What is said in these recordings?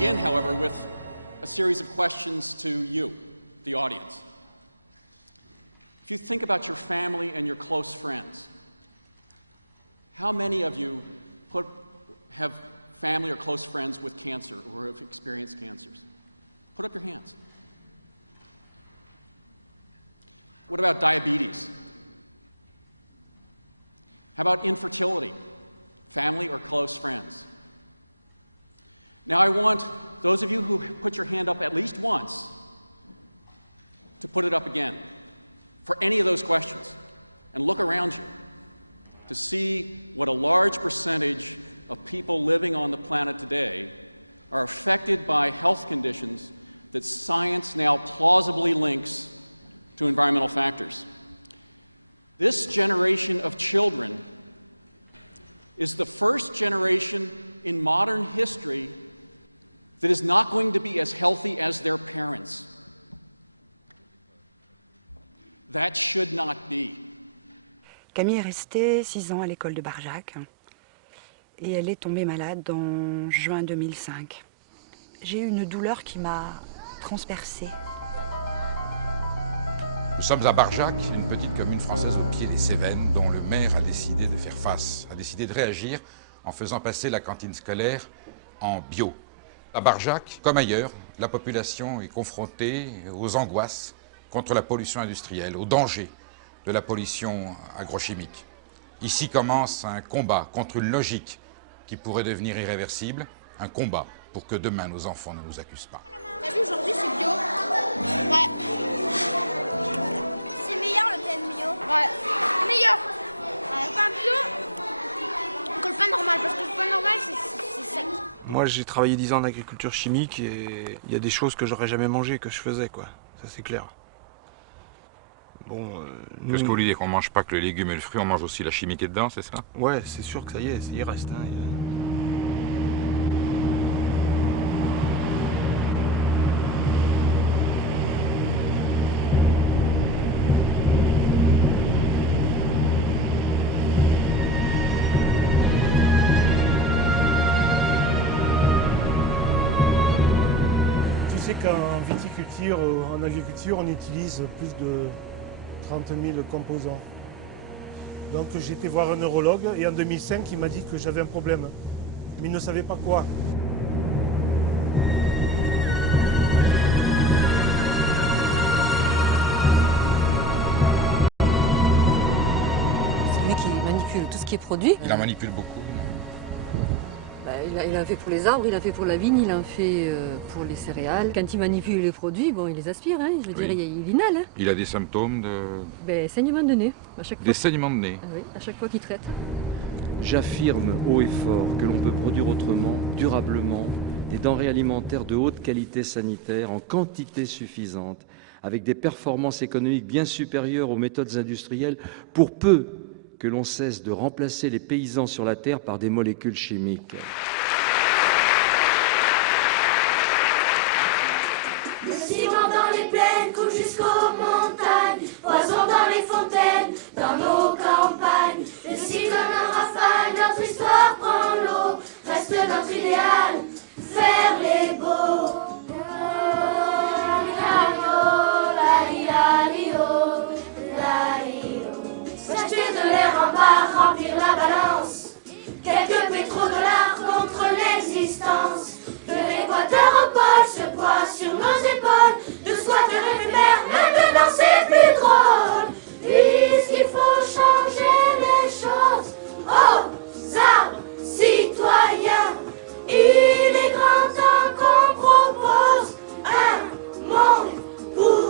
begin, however, with a series of questions to you, the audience. If you think about your family and your close friends, how many of you have family or close friends with cancer or have experienced cancers? Put up your hands. What about diabetes? How about infertility? Family or close friends? Now I want those of you who put your hand up at least once to put it up again for any of those questions and look around you to see what a large percentage of people living on the planet today are affected by health conditions that science now plausibly links to environmental factors. This generation of children is the first generation in modern history that is not going to be as healthy as their parents. That should not be. À Barjac. T'as vu, aujourd'hui c'est bio. Ouais. C'est meilleur le pain bio. Ouais. Meilleur. Le pain bio que le pain normal, parce que le pain normal c'est sec.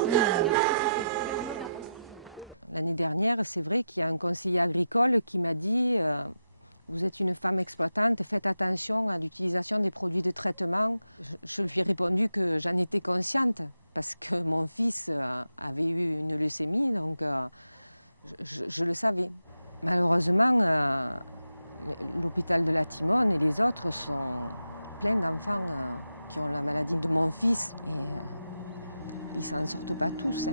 Regarde ce que tu fais. Regarde. L'année dernière, c'est vrai qu'il y a un conseiller agricole qui m'a dit vous êtes une femme exploitante, faites attention à l'utilisation des produits de traitement. Je lui ai répondu que j'en étais consciente parce que mon fils avait eu une leucémie, donc je le savais. Malheureusement, l'hôpital de la Timone et les autres sont pleins d'enfants qui ont la maladie de mon fils et ils ne s'en sortent pas tous.